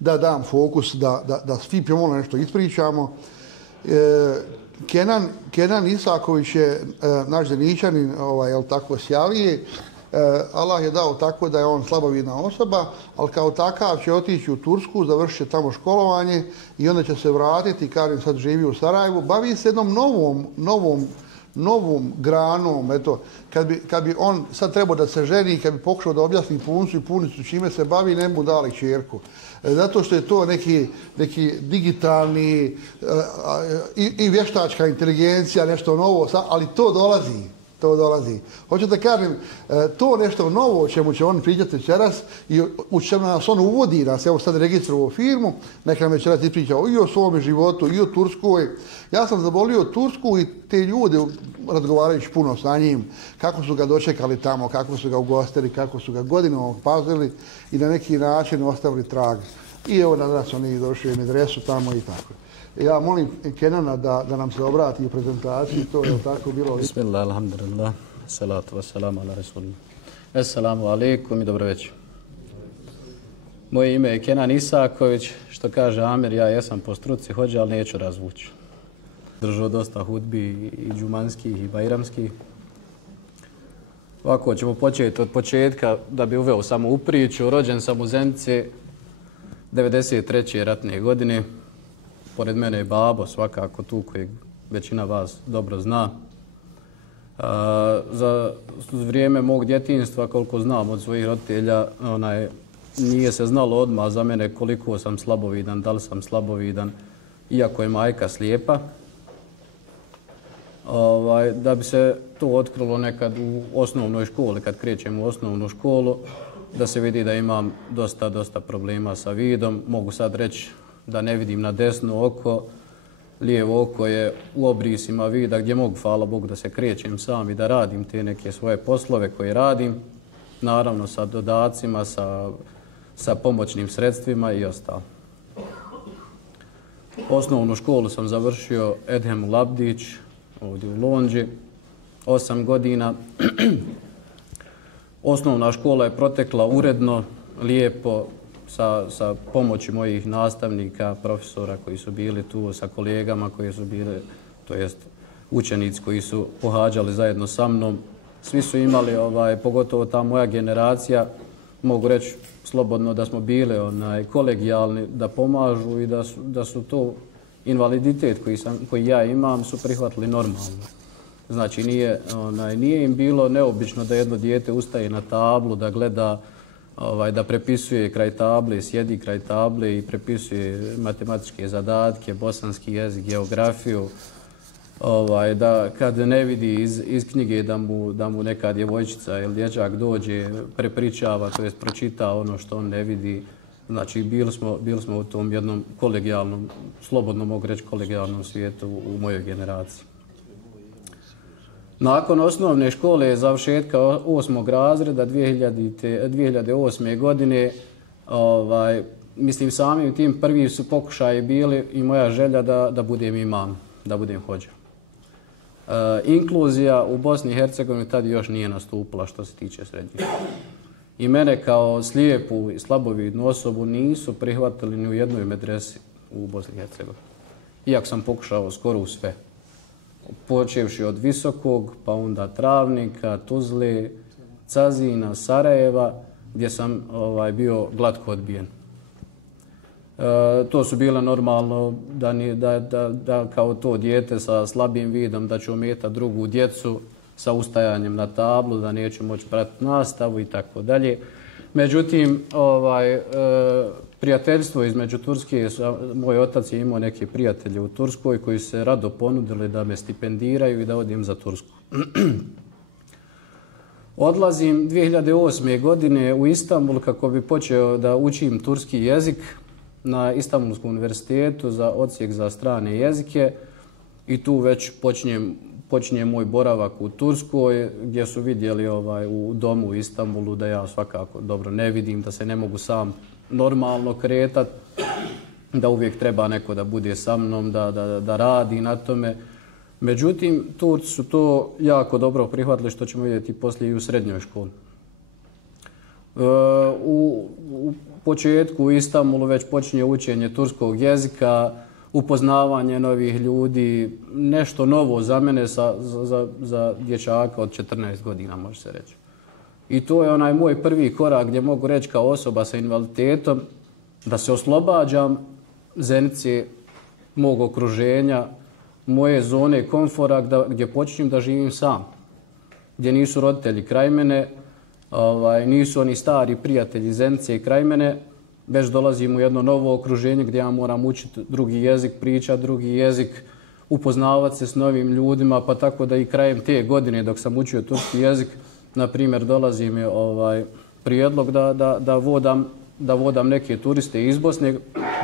da dam fokus, da svi pomalo nešto ispričamo. Kenan Isaković je naš Zeničanin, jel tako, Sjalije. Allah je dao tako da je on slabovidna osoba, ali kao takav će otići u Tursku, završit će tamo školovanje i onda će se vratiti, kažem sad živi u Sarajevu, bavi se jednom novom granom. Eto, kad bi on sad trebao da se ženi, kad bi pokušao da objasni puncu i punicu čime se bavi, ne mu dali ćerku. Zato što je to neki digitalni i vještačka inteligencija, nešto novo, ali to dolazi. Hoću da kažem, to nešto novo o čemu će on pričati večeras i u čemu nas on uvodi, nas evo sad registrovo firmu, neka nam večeras ispričao i o svome životu i o Turskoj. Ja sam zavolio Tursku i te ljude, razgovarajući puno sa njim, kako su ga dočekali tamo, kako su ga ugostili, kako su ga godinama pazili i na neki način ostavili trag. I evo danas oni došli u medresu tamo i tako. Ja molim Kenana da nam se obrati u prezentaciji, to je tako bilo. Bismillah, alhamdulillah, salatu wassalamu ala rasulillah. Assalamu alaikum i dobro večer. Moje ime je Kenan Isaković, što kaže Amir, ja jesam po struci hođa, ali neću razvući. Držao dosta hudbi i džumanskih i bajramskih. Ovako ćemo početi od početka da bi uveo samo u priču. Rođen sam u Zenici 93. ratne godine. Pored mene je babo, svakako tu kojeg većina vas dobro zna. Za vrijeme mog djetinjstva, koliko znam od svojih roditelja, nije se znalo odmah za mene koliko sam slabovidan, da li sam slabovidan, iako je majka slijepa. Da bi se to otkrilo nekad u osnovnoj školi, kad krećem u osnovnu školu, da se vidi da imam dosta problema sa vidom. Mogu sad reći da ne vidim na desno oko, lijevo oko je u obrisima vida gdje mogu, hvala Bogu, da se krećem sam i da radim te neke svoje poslove koje radim. Naravno sa dodacima, sa pomoćnim sredstvima i ostalo. Osnovnu školu sam završio Edhem Labdić, ovdje u Londži, 8 godina. Osnovna škola je protekla uredno, lijepo, sa pomoći mojih nastavnika, profesora koji su bili tu, sa kolegama koji su bili, to jest učenici koji su pohađali zajedno sa mnom. Svi su imali, pogotovo ta moja generacija, mogu reći slobodno da smo bili kolegijalni, da pomažu i da su to invaliditet koji ja imam su prihvatili normalno. Znači nije im bilo neobično da jedno dijete ustaje na tablu, da gleda, da prepisuje kraj table, sjedi kraj table i prepisuje matematičke zadatke, bosanski jezik, geografiju. Da kad ne vidi iz knjige da mu neka djevojčica ili dječak dođe, prepričava, to jest pročita ono što on ne vidi. Znači bili smo u tom jednom kolegijalnom, slobodno mogu reći kolegijalnom svijetu u mojoj generaciji. Nakon osnovne škole, završetka 8. razreda 2008. godine, mislim samim tim prvi su pokušaji bili i moja želja da budem imam, da budem hođa. Inkluzija u Bosni i Hercegovini tad još nije nastupila što se tiče srednje. I mene kao slijepu i slabovidnu osobu nisu prihvatili ni u jednoj medresi u Bosni i Hercegovini. Iako sam pokušao skoro u sve. Počevši od Visokog, pa onda Travnika, Tuzle, Cazina, Sarajeva, gdje sam bio glatko odbijen. To su bile normalno da kao to dijete sa slabim vidom da ću ometati drugu djecu sa ustajanjem na tablu, da neću moći pratiti nastavu i tako dalje. Međutim, prijateljstvo između Turske, moj otac je imao neke prijatelje u Turskoj koji su se rado ponudili da me stipendiraju i da odim za Tursku. Odlazim 2008. godine u Istanbul kako bi počeo da učim turski jezik na Istanbulskom univerzitetu za odsjek za strane jezike i tu već počinje moj boravak u Turskoj gdje su vidjeli u domu u Istanbulu da ja svakako dobro ne vidim, da se ne mogu sam normalno kretati, da uvijek treba neko da bude sa mnom, da radi na tome. Međutim, Turci su to jako dobro prihvatili što ćemo vidjeti poslije i u srednjoj školi. U početku u Istanbulu već počinje učenje turskog jezika, upoznavanje novih ljudi, nešto novo za mene, za dječaka od 14 godina, može se reći. I to je onaj moj prvi korak gdje mogu reći kao osoba sa invaliditetom da se oslobađam zenice mog okruženja, moje zone komfora gdje počinjem da živim sam. Gdje nisu roditelji kraj mene, nisu oni stari prijatelji zenice i kraj mene, već dolazim u jedno novo okruženje gdje ja moram učiti drugi jezik, pričati drugi jezik, upoznavati se s novim ljudima, pa tako da i krajem te godine dok sam učio turski jezik, na primjer, dolazi mi prijedlog da vodam neke turiste iz Bosne,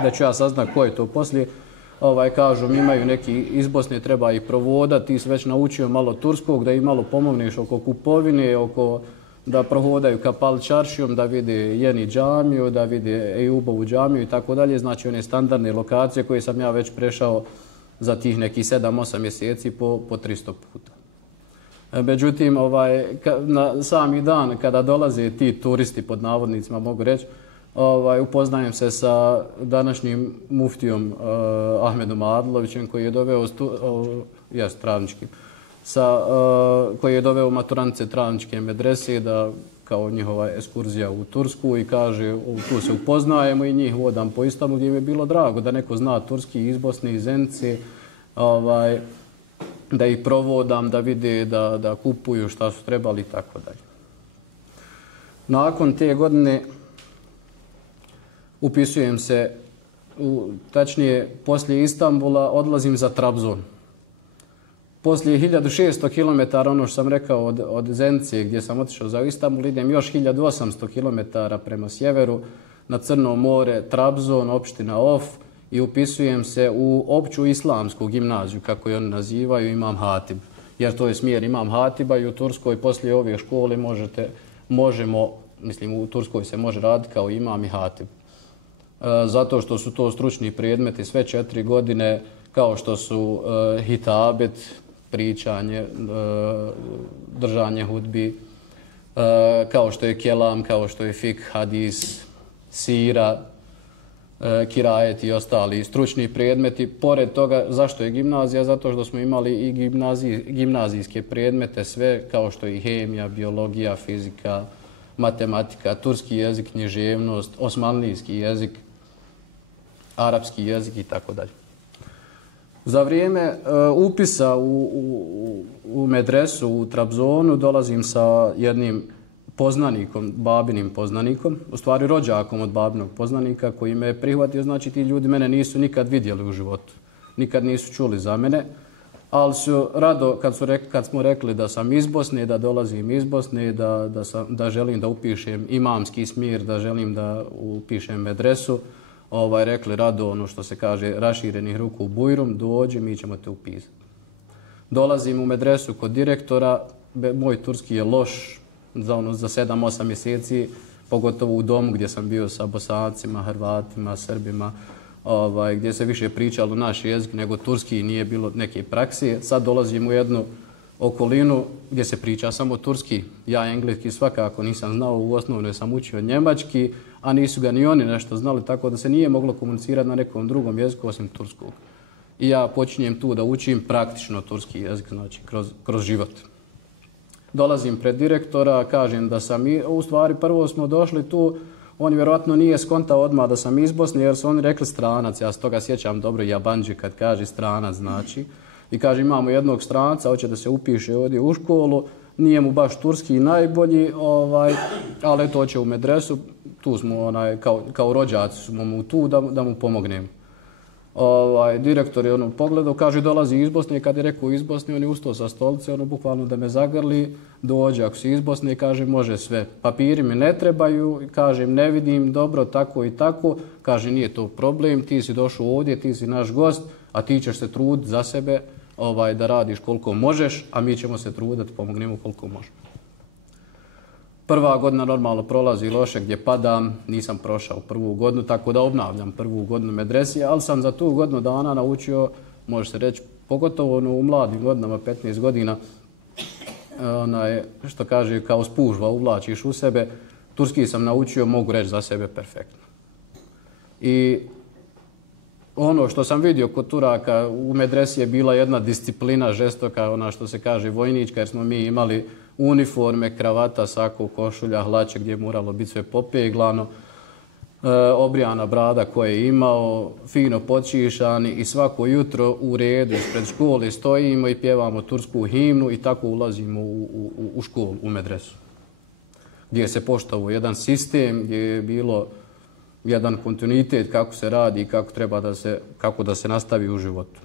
da ću ja saznat ko je to poslije. Kažu mi imaju neki iz Bosne, treba ih provodati, ti si već naučio malo turskog, da ih malo pomogneš oko kupovine, da prohodaju Kapal čaršijom, da vide Jeni džamiju, da vide Ejubovu džamiju i tako dalje. Znači one standardne lokacije koje sam ja već prešao za tih nekih 7-8 mjeseci po 300 puta. Međutim, na sami dan kada dolaze ti turisti, pod navodnicima mogu reći, upoznajem se sa današnjim muftijom Ahmedom Adlovićem koji je doveo koji je doveo maturance Travničke medrese da kao njihova ekskurzija u Tursku i kaže tu se upoznajemo i njih vodam po Istanbulu gdje mi je bilo drago da neko zna turski iz Bosne i Zenice, da ih provodam, da vide, da kupuju šta su trebali i tako dalje. Nakon te godine upisujem se, tačnije poslije Istanbula odlazim za Trabzon. Poslije 1600 km, ono što sam rekao od Zenice gdje sam otišao za Istanbul, idem još 1800 km prema sjeveru na Crno more, Trabzon, opština Of i upisujem se u opću islamsku gimnaziju, kako je oni nazivaju, Imam Hatib. Jer to je smjer Imam Hatiba i u Turskoj poslije ove škole u Turskoj se može raditi kao Imam i Hatib. Zato što su to stručni predmeti sve 4 godine, kao što su hitabet, pričanje, držanje hudbi, kao što je kelam, kao što je fik, hadis, sira, kirajet i ostali stručni predmeti. Pored toga, zašto je gimnazija? Zato što smo imali i gimnazijske predmete, sve kao što je hemija, biologija, fizika, matematika, turski jezik, književnost, osmanlijski jezik, arapski jezik i tako dalje. Za vrijeme upisa u medresu u Trabzonu dolazim sa jednim poznanikom, babinim poznanikom, u stvari rođakom od babinog poznanika koji me je prihvatio. Znači ti ljudi mene nisu nikad vidjeli u životu, nikad nisu čuli za mene, ali su rado kad smo rekli da sam iz Bosne, da dolazim iz Bosne, da želim da upišem imamski smjer, da želim da upišem medresu, rekli rado, ono što se kaže, raširenih ruku u bujrum, dođi, mi ćemo te upisati. Dolazim u medresu kod direktora, moj turski je loš za 7-8 mjeseci, pogotovo u domu gdje sam bio sa Bosancima, Hrvatima, Srbima, gdje se više pričalo naš jezik nego turski i nije bilo neke praksije. Sad dolazim u jednu okolinu gdje se priča samo turski. Ja engleski svakako nisam znao, u osnovnoj sam učio njemački, a nisu ga ni oni nešto znali, tako da se nije moglo komunicirati na nekom drugom jeziku osim turskog. I ja počinjem tu da učim praktično turski jezik, znači kroz život. Dolazim pred direktora, kažem da sam, u stvari prvo smo došli tu, on vjerojatno nije skontao odmah da sam iz Bosne jer su oni rekli stranac, ja se toga sjećam dobro, jabanđi kad kaže stranac znači. I kaže imamo jednog stranca, hoće da se upiše ovdje u školu, nije mu baš turski najbolji, ali to će u medresu, tu smo kao rođaci smo mu tu da mu pomognemo. Direktor je pogledao, kaže dolazi iz Bosne i kad je rekao iz Bosne, on je ustao sa stolice, bukvalno da me zagrli, dođe ako si iz Bosne, kaže može sve. Papiri mi ne trebaju, kažem ne vidim, dobro, tako i tako, kaže nije to problem, ti si došao ovdje, ti si naš gost, a ti ćeš se truditi za sebe da radiš koliko možeš, a mi ćemo se truditi, pomognemo koliko možemo. Prva godina normalno prolazi loše gdje padam, nisam prošao prvu godinu, tako da obnavljam prvu godinu medresije, ali sam za tu godinu dana naučio, može se reći, pogotovo u mladim godinama, 15 godina, što kaže kao spužva uvlačiš u sebe, turski sam naučio, mogu reći za sebe perfektno. I ono što sam vidio kod Turaka, u medresi je bila jedna disciplina žestoka, ona što se kaže vojnička, jer smo mi imali uniforme, kravata, sako, košulja, hlače gdje je moralo biti sve popeglano, obrijana brada koje je imao, fino počišani i svako jutro u redu ispred škole stojimo i pjevamo tursku himnu i tako ulazimo u školu, u medresu. Gdje se poštovao jedan sistem, gdje je bilo jedan kontinuitet kako se radi i kako da se nastavi u životu.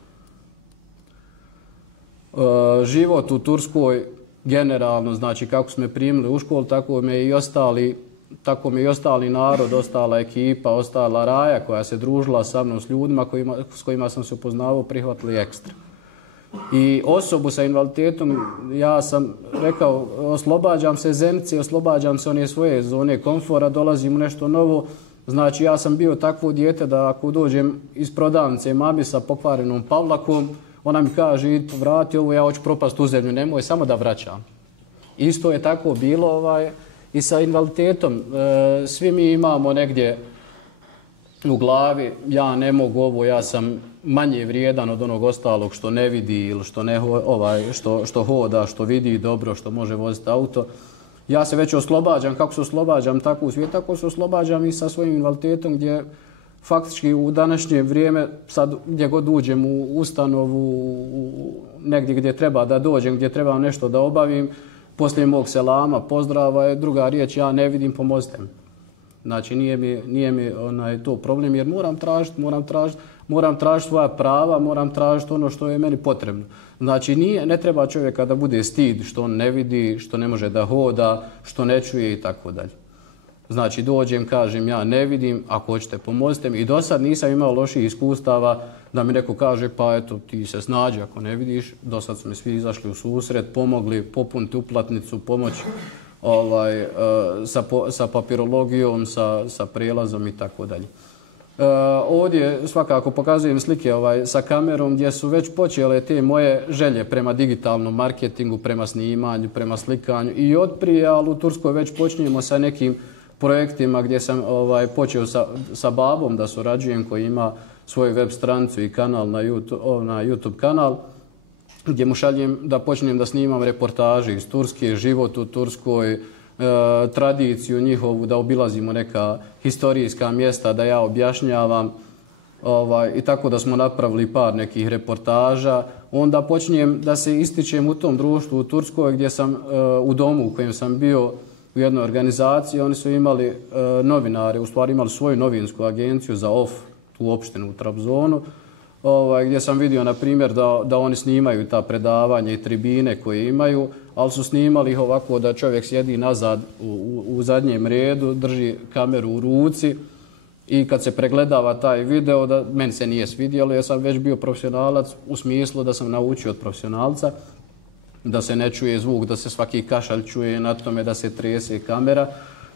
Život u Turskoj generalno, znači kako smo me primili u školu, tako me i ostali narod, ostala ekipa, ostala raja koja se družila sa mnom, s ljudima s kojima sam se upoznavao, prihvatili ekstra. I osobu sa invaliditetom, ja sam rekao, oslobađam se zenice, oslobađam se one svoje zone komfora, dolazim u nešto novo. Znači, ja sam bio takvo dijete da ako dođem iz prodavnice mami sa pokvarenom pavlakom, ona mi kaže, vrati ovo, ja hoću propast u zemlju, nemoj, samo da vraćam. Isto je tako bilo i sa invaliditetom. Svi mi imamo negdje u glavi, ja ne mogu ovo, ja sam manje vrijedan od onog ostalog što ne vidi ili što hoda, što vidi dobro, što može voziti auto. Ja se već oslobađam, kako se oslobađam tako u svijetu, tako se oslobađam i sa svojim invaliditetom gdje faktički u današnje vrijeme, sad gdje god uđem u ustanovu, negdje gdje treba da dođem, gdje treba nešto da obavim, poslije mog selama, pozdrava je druga riječ, ja ne vidim, pomozite mi. Znači nije mi to problem jer moram tražiti svoja prava, moram tražiti ono što je meni potrebno. Znači ne treba čovjeka da bude stid što on ne vidi, što ne može da hoda, što ne čuje i tako dalje. Znači dođem, kažem ja ne vidim, ako hoćete pomozite mi. I do sad nisam imao loših iskustava da mi neko kaže pa eto ti se snađi ako ne vidiš. Do sad su mi svi izašli u susret, pomogli popuniti uplatnicu, pomoć sa papirologijom, sa prijelazom i tako dalje. Ovdje svakako pokazujem slike sa kamerom gdje su već počele te moje želje prema digitalnom marketingu, prema snimanju, prema slikanju i otprije, ali u Turskoj već počinjemo sa nekim projektima gdje sam počeo sa babom da surađujem koji ima svoju web stranicu i kanal na YouTube kanal gdje mu šaljem da počnem da snimam reportaže iz Turske, život u Turskoj, tradiciju njihovu, da obilazimo neka historijska mjesta, da ja objašnjavam i tako da smo napravili par nekih reportaža. Onda počinjem da se ističem u tom društvu u Turskoj gdje sam u domu u kojem sam bio u jednoj organizaciji. Oni su imali novinare, u stvari imali svoju novinsku agenciju za OF, tu opštinu u Trabzonu, gdje sam vidio, na primjer, da oni snimaju ta predavanja i tribine koje imaju, ali su snimali ih ovako da čovjek sjedi nazad u zadnjem redu, drži kameru u ruci i kad se pregledava taj video, meni se nije svidjelo, ja sam već bio profesionalac u smislu da sam naučio od profesionalca, da se ne čuje zvuk, da se svaki kašalj čuje na tome, da se trese kamera.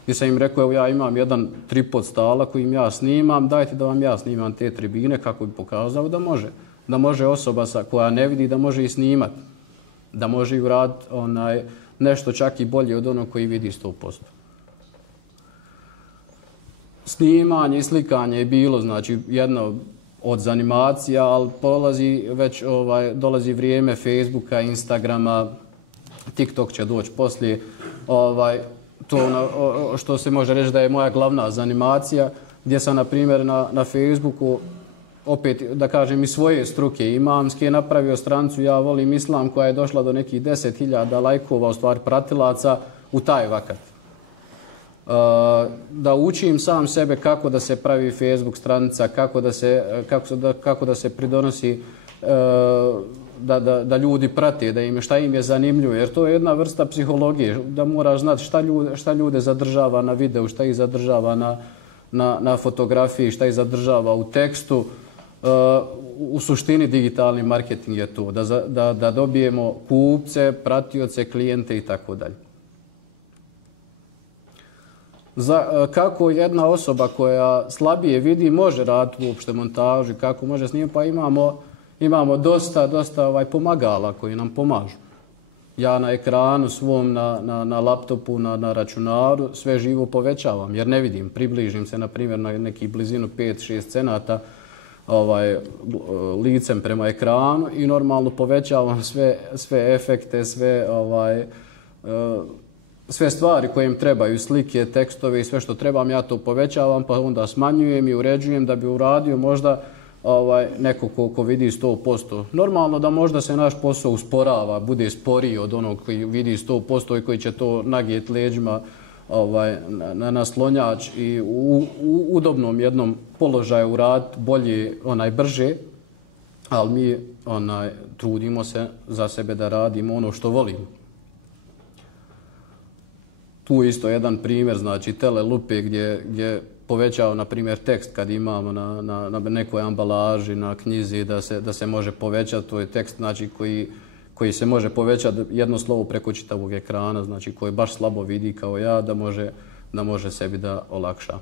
Gdje sam im rekao, evo ja imam jedan tripod stala kojim ja snimam, dajte da vam ja snimam te tribine kako bi pokazao da može. Da može osoba koja ne vidi da može i snimati. Da može i uraditi nešto čak i bolje od onog koji vidi 100%. Snimanje i slikanje je bilo, znači, jedno od zanimacija, ali dolazi vrijeme Facebooka, Instagrama, TikTok će doći poslije. To što se može reći da je moja glavna zanimacija, gdje sam, na primjer, na Facebooku, opet, da kažem, iz svoje struke imamske, napravio stranicu Ja volim islam, koja je došla do nekih 10.000 lajkova, u stvari pratilaca, u taj vakat. Da učim sam sebe kako da se pravi Facebook stranica, kako da se pridonosi, da ljudi prate, šta im je zanimljivo, jer to je jedna vrsta psihologije, da moraš znati šta ljude zadržava na videu, šta ih zadržava na fotografiji, šta ih zadržava u tekstu. U suštini digitalni marketing je to, da dobijemo kupce, pratioce, klijente i tako dalje. Kako jedna osoba koja slabije vidi može raditi uopšte montažu, kako može snimati, pa imamo dosta pomagala koji nam pomažu. ja na ekranu svom, na laptopu, na računaru sve živo povećavam jer ne vidim. Približim se, na primjer, na neki blizinu 5-6 cenata licem prema ekranu i normalno povećavam sve efekte, sve stvari koje im trebaju, slike, tekstove i sve što trebam, ja to povećavam pa onda smanjujem i uređujem da bi uradio možda neko ko vidi 100%. Normalno da možda se naš posao usporava, bude sporiji od onog koji vidi 100% i koji će to nagijeti leđima na naslonjač i u udobnom jednom položaju uraditi bolje, brže, ali mi trudimo se za sebe da radimo ono što volimo. Tu isto jedan primjer, znači telelupe gdje povećao, na primjer, tekst kad imamo na nekoj ambalaži, na knjizi, da se može povećati. To je tekst znači, koji se može povećati jedno slovo preko čitavog ekrana, znači koji baš slabo vidi kao ja, da može sebi da olakša.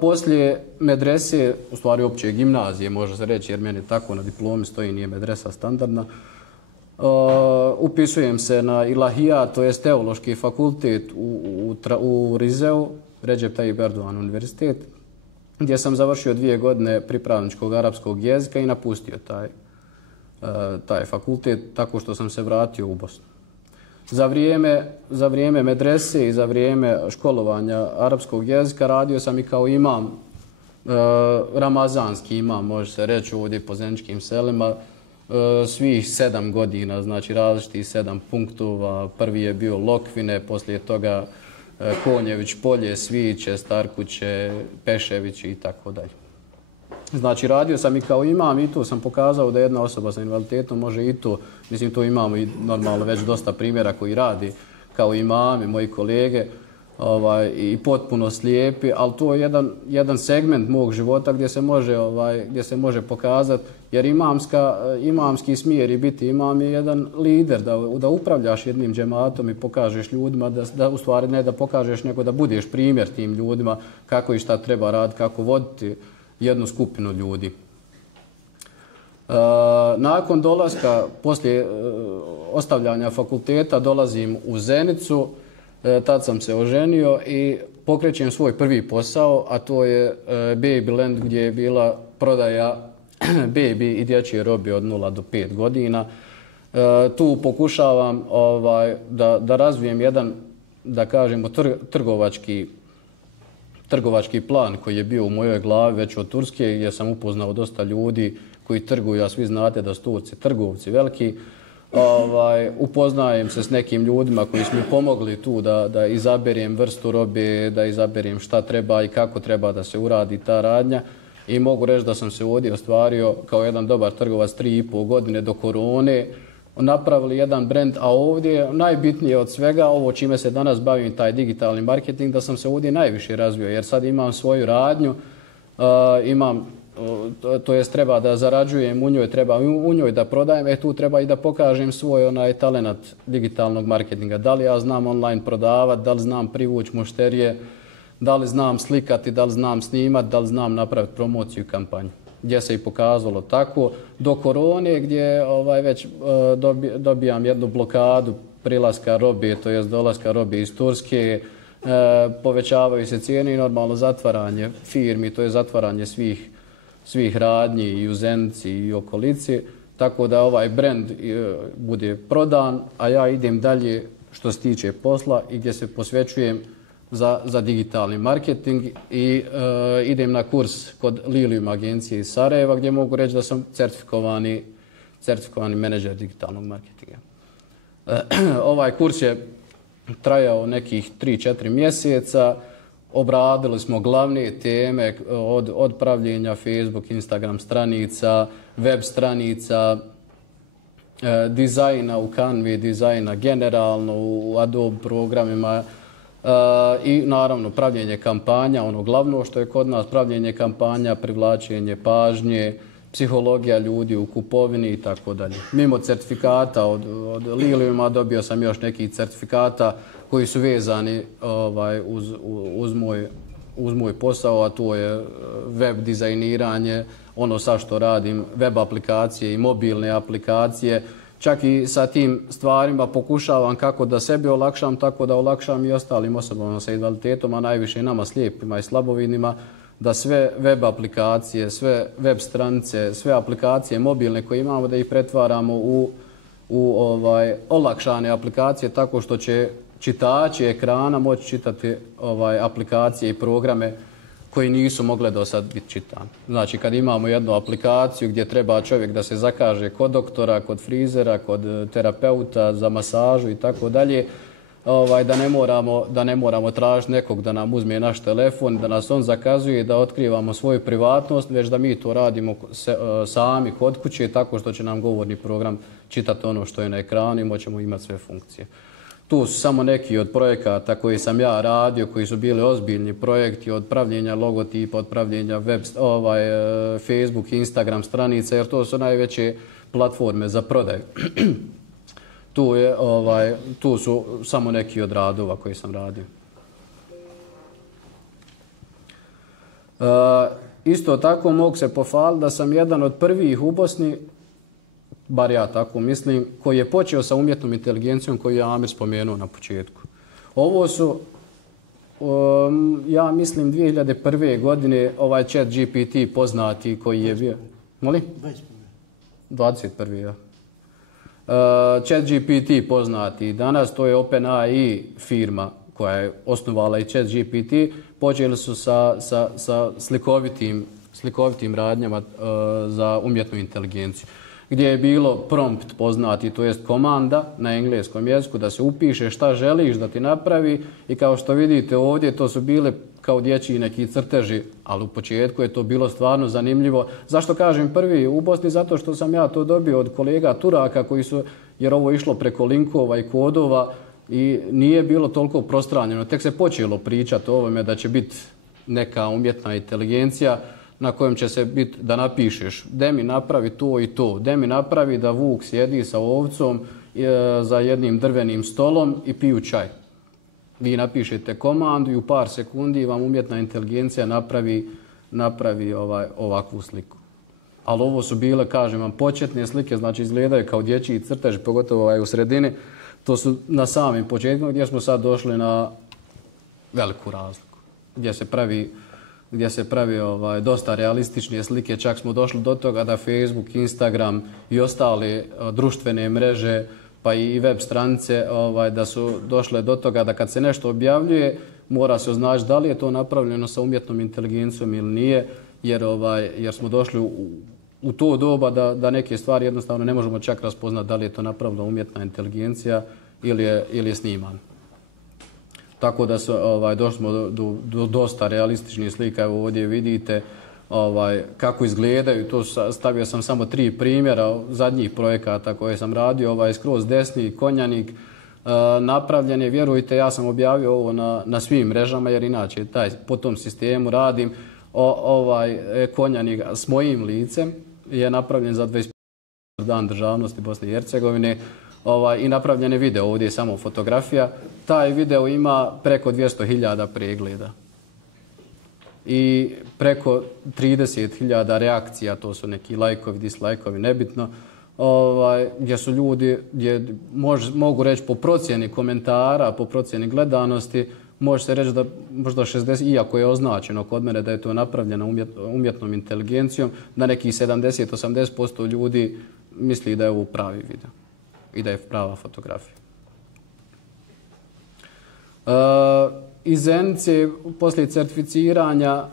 Poslije medrese, u stvari opće gimnazije, može se reći, jer meni tako na diplomi stoji, nije medresa standardna, upisujem se na Ilahijat, to je teološki fakultet u Rizeu, Recep Tayyip Erdogan univerzitet, gdje sam završio 2 godine pripravničkog arapskog jezika i napustio taj fakultet tako što sam se vratio u Bosnu. Za vrijeme medrese i za vrijeme školovanja arapskog jezika radio sam i kao imam, ramazanski imam, može se reći ovdje po zeničkim selima, svih 7 godina, znači različitih 7 punktova. Prvi je bio Lokvine, poslije toga Konjević polje, Sviće, Starkuće, Pešević i tako dalje. Znači radio sam i kao imam i tu sam pokazao da jedna osoba sa invaliditetom može i to, mislim to imamo i normalno već dosta primjera koji radi kao imami, moji kolege i potpuno slijepi, ali to je jedan segment mog života gdje se može pokazati, jer imamski smjer i biti imam je jedan lider, da upravljaš jednim džematom i pokažeš ljudima, da u stvari ne da pokažeš nego da budeš primjer tim ljudima kako i šta treba raditi, kako voditi jednu skupinu ljudi. Nakon dolaska, poslije ostavljanja fakulteta, dolazim u Zenicu, tad sam se oženio i pokrećem svoj prvi posao, a to je Babyland, gdje je bila prodaja baby i dječje robe od 0 do 5 godina. Tu pokušavam da razvijem jedan, da kažemo, trgovački plan koji je bio u mojoj glavi već od Turske, gdje sam upoznao dosta ljudi koji trguju, a svi znate da su Turci trgovci veliki. Upoznajem se s nekim ljudima koji su mi pomogli tu da izaberem vrstu robe, da izaberem šta treba i kako treba da se uradi ta radnja. I mogu reći da sam se ovdje ostvario kao jedan dobar trgovac 3,5 godine do korone. Napravili jedan brend, a ovdje najbitnije od svega, ovo čime se danas bavim, taj digitalni marketing, da sam se ovdje najviše razvio, jer sad imam svoju radnju, to jest treba da zarađujem u njoj, treba u njoj da prodajem, tu treba i da pokažem svoj talenat digitalnog marketinga. Da li ja znam online prodavati, da li znam privući mušterije, da li znam slikati, da li znam snimati, da li znam napraviti promociju i kampanju. Gdje se i pokazalo tako, do korone gdje već dobijam jednu blokadu prilaska robe, to jest dolaska robe iz Turske, povećavaju se cijene i normalno zatvaranje firmi, to je zatvaranje svih radnji i u Zenici i okolici, tako da ovaj brend bude prodan, a ja idem dalje što se tiče posla i gdje se posvećujem za digitalni marketing i idem na kurs kod Lilium agencije iz Sarajeva, gdje mogu reći da sam certifikovani menadžer digitalnog marketinga. Ovaj kurs je trajao nekih 3-4 mjeseca. Obradili smo glavne teme od pravljenja Facebook, Instagram stranica, web stranica, dizajna u Canvi, dizajna generalno u Adobe programima i naravno pravljenje kampanja, ono glavno što je kod nas, pravljenje kampanja, privlačenje pažnje, psihologija ljudi u kupovini i tako dalje. Mimo certifikata od Liliuma dobio sam još nekih certifikata koji su vezani uz moj posao, a to je web dizajniranje, ono sa što radim, web aplikacije i mobilne aplikacije čak i sa tim stvarima pokušavam kako da sebi olakšam, tako da olakšam i ostalim osobama sa invaliditetom, a najviše nama slijepima i slabovidnima, da sve web aplikacije, sve web stranice, sve aplikacije mobilne koje imamo, da ih pretvaramo u olakšane aplikacije tako što će čitači ekrana moći čitati aplikacije i programe koji nisu mogli do sad biti čitani. Znači, kad imamo jednu aplikaciju gdje treba čovjek da se zakaže kod doktora, kod frizera, kod terapeuta, za masažu i tako dalje, da ne moramo tražiti nekog da nam uzme naš telefon, da nas on zakazuje, da otkrivamo svoju privatnost, već da mi to radimo sami kod kuće tako što će nam govorni program čitati ono što je na ekranu i moćemo imati sve funkcije. Tu su samo neki od projekata koji sam ja radio, koji su bili ozbiljni projekti, od pravljenja logotipa, od pravljenja Facebook, Instagram stranice, jer to su najveće platforme za prodaju. Tu su samo neki od radova koji sam radio. Isto tako mogu se pohvaliti da sam jedan od prvih u Bosni, bar ja tako mislim, koji je počeo sa umjetnom inteligencijom koju je Amir spomenuo na početku. Ovo su, ja mislim, 2001. godine ovaj chat GPT poznati koji je bio... Molim? 21. ja. Chat GPT poznati. Danas to je OpenAI firma koja je osnovala i chat GPT. Počeli su sa slikovitim radnjama za umjetnu inteligenciju, gdje je bilo prompt poznati, to jest komanda na engleskom jeziku, da se upiše šta želiš da ti napravi i kao što vidite ovdje to su bile kao dječji neki crteži, ali u početku je to bilo stvarno zanimljivo. Zašto kažem prvi u Bosni? Zato što sam ja to dobio od kolega Turaka koji su, jer ovo je išlo preko linkova i kodova i nije bilo toliko prostranjeno. Tek se počelo pričati o ovome da će biti neka umjetna inteligencija na kojem će se biti da napišeš de mi napravi to i to, de mi napravi da vuk sjedi sa ovcom za jednim drvenim stolom i piju čaj. Vi napišete komandu i u par sekundi vam umjetna inteligencija napravi ovakvu sliku. Ali ovo su bile, kažem vam, početne slike, znači izgledaju kao dječji crtež, pogotovo u sredini. To su na samim početku gdje smo sad došli na veliku razliku, gdje se pravi dosta realistične slike. Čak smo došli do toga da Facebook, Instagram i ostale društvene mreže, pa i web stranice, da su došle do toga da kad se nešto objavljuje, mora se označiti da li je to napravljeno sa umjetnom inteligencijom ili nije, jer smo došli u to doba da neke stvari jednostavno ne možemo čak raspoznati da li je to napravila umjetna inteligencija ili je sniman. Tako da došli smo do dosta realističnih slika. Evo ovdje vidite kako izgledaju. To stavio sam samo 3 primjera zadnjih projekata koje sam radio. Skroz desni konjanik napravljen je, vjerujte, ja sam objavio ovo na svim mrežama jer inače po tom sistemu radim. Konjanik s mojim licem je napravljen za 25. dan državnosti Bosne i Hercegovine. I napravljen je video, ovdje je samo fotografija. Taj video ima preko 200.000 pregleda i preko 30.000 reakcija, to su neki lajkovi, dislajkovi, nebitno, gdje su ljudi, mogu reći po procjeni komentara, po procjeni gledanosti, može se reći da možda 60, iako je označeno kod mene da je to napravljeno umjetnom inteligencijom, da nekih 70-80% ljudi misli da je ovo pravi video i da je prava fotografija. Iz Zenice, poslije certificiranja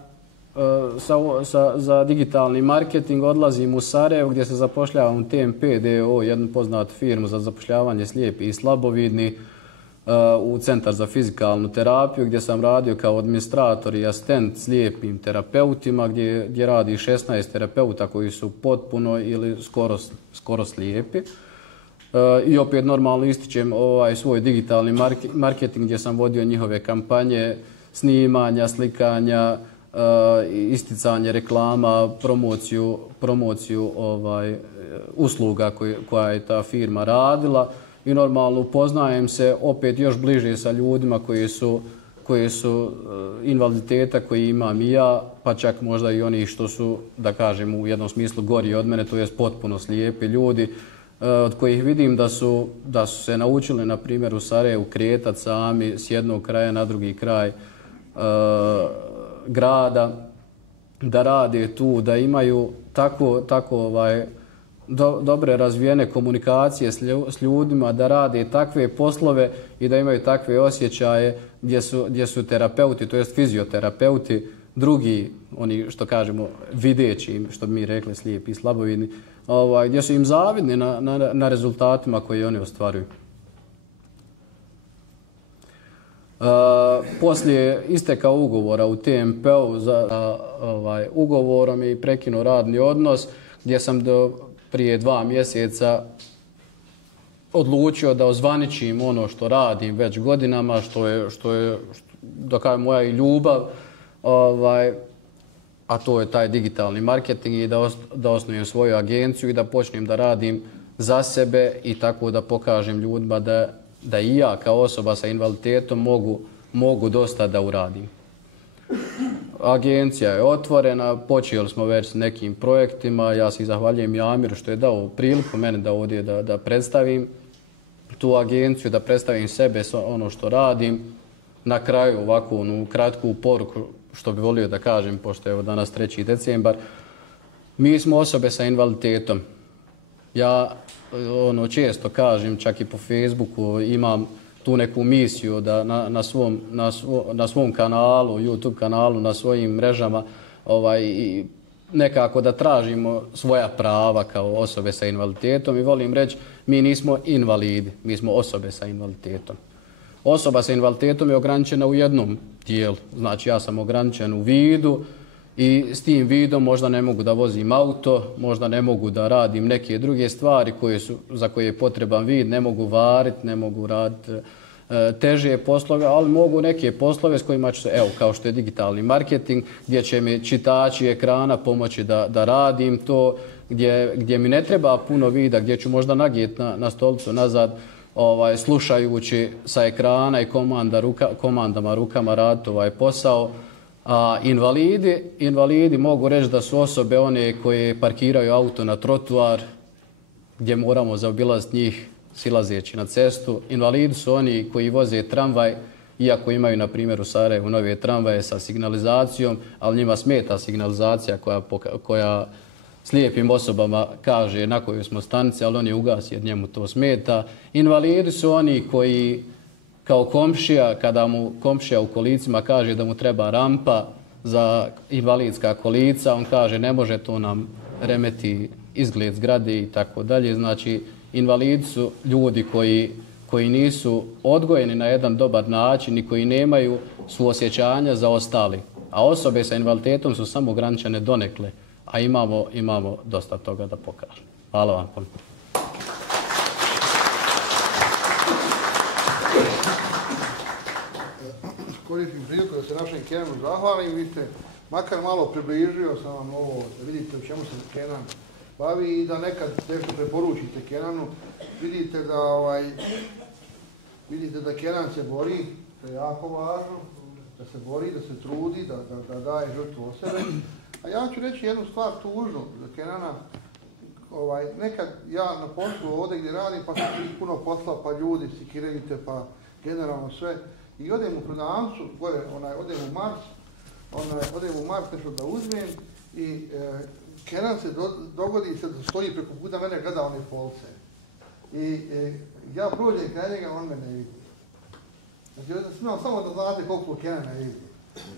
za digitalni marketing, odlazim u Sarajevo gdje se zapošljavam u TMP DO, jednu poznatu firmu za zapošljavanje slijepih i slabovidnih, u Centar za fizikalnu terapiju gdje sam radio kao administrator i asistent slijepim terapeutima gdje radi 16 terapeuta koji su potpuno ili skoro slijepi. I opet normalno ističem svoj digitalni marketing gdje sam vodio njihove kampanje, snimanja, slikanja, isticanje reklama, promociju usluga koja je ta firma radila. I normalno upoznajem se opet još bliže sa ljudima koji su invaliditeta koji imam i ja, pa čak možda i oni što su, da kažem, u jednom smislu gori od mene, to jest potpuno slijepi ljudi. od kojih vidim da su se naučili, na primjer, u Sarajevu kretati sami s jednog kraja na drugi kraj grada, da rade tu, da imaju tako dobre razvijene komunikacije s ljudima, da rade takve poslove i da imaju takve osjećaje gdje su terapeuti, to jest fizioterapeuti, drugi, oni što kažemo videći, što bi mi rekli slijepi i slabovidni, gdje su im zavidni na rezultatima koje oni ostvaruju. Poslije isteka ugovora u TMP-u ugovorom je prekinuo radni odnos gdje sam prije 2 mjeseca odlučio da ozvaničim ono što radim već godinama, što je da kažem moja i ljubav, a to je taj digitalni marketing i da osnujem svoju agenciju i da počnem da radim za sebe i tako da pokažem ljudima da i ja kao osoba sa invaliditetom mogu dosta da uradim. Agencija je otvorena, počeli smo već s nekim projektima, ja se zahvaljujem Jamiru što je dao priliku mene da ovdje da predstavim tu agenciju, da predstavim sebe, ono što radim. Na kraju ovakvu kratku poruku što bi volio da kažem, pošto je danas 3. decembar, mi smo osobe sa invaliditetom. Ja često kažem, čak i po Facebooku, imam tu neku misiju da na svom kanalu, YouTube kanalu, na svojim mrežama nekako da tražimo svoja prava kao osobe sa invaliditetom i volim reći, mi nismo invalidi, mi smo osobe sa invaliditetom. Osoba sa invaliditetom je ograničena u jednom dijelu, znači ja sam ograničen u vidu i s tim vidom možda ne mogu da vozim auto, možda ne mogu da radim neke druge stvari za koje je potreban vid, ne mogu variti, ne mogu raditi teže poslove, ali mogu neke poslove s kojima ću se, evo, kao što je digitalni marketing, gdje će mi čitači ekrana pomoći da radim to, gdje mi ne treba puno vida, gdje ću možda nagijeti na stolicu nazad, slušajući sa ekrana i komandama rukama raditi ovaj posao. A invalidi mogu reći da su osobe one koje parkiraju auto na trotuar, gdje moramo zaobilaziti njih silazeći na cestu. Invalidi su oni koji voze tramvaj, iako imaju, na primjer, u Sarajevu nove tramvaje sa signalizacijom, ali njima smeta signalizacija koja slijepim osobama kaže na kojoj smo stanici, ali on je ugasi jer njemu to smeta. Invalidi su oni koji kao komšija, kada mu komšija u kolicima kaže da mu treba rampa za invalidska kolica, on kaže ne može, to nam remeti izgled zgrade i tako dalje. Znači, invalidi su ljudi koji nisu odgojeni na jedan dobar način i koji nemaju suosjećanja za ostali. A osobe sa invaliditetom su samo ograničene donekle, a imamo dosta toga da pokažemo. Hvala vam. Koristim priliku da se našem Kenanu zahvalim. Vi ste makar malo približio sam vam ovo, da vidite u čemu se Kenan bavi i da nekad nešto preporučite Kenanu. Vidite da Kenan se bori, to je jako važno, da se bori, da se trudi, da daje žrtvu o sebe. A ja ću reći jednu stvar tužnu za Kenana. Nekad ja na poslu ovdje gdje radim, pa sam puno posla, pa ljudi sikirajite, pa generalno sve. I odem u prodavnicu, gore, odem u Mars nešto da uzmem i Kenan se dogodi se da stoji preko puta mene, gleda one police. I ja prođem kraj njega, on me ne vidi. Znači, samo da znate koliko Kenan ne vidi.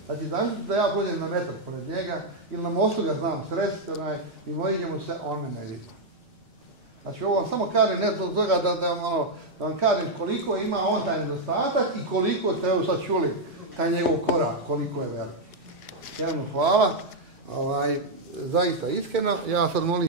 Znači, da ja prođem na metar pored njega ili na mostu ga znam sresti i mojiđem mu se, on me ne vidi. Znači, ovo vam samo kažem, ne zbog toga da vam kažem koliko ima on taj nedostatak i koliko ste evo sad čuli taj njegov korak, koliko je velik. Jedno hvala, zaista iskreno. Ja sad molim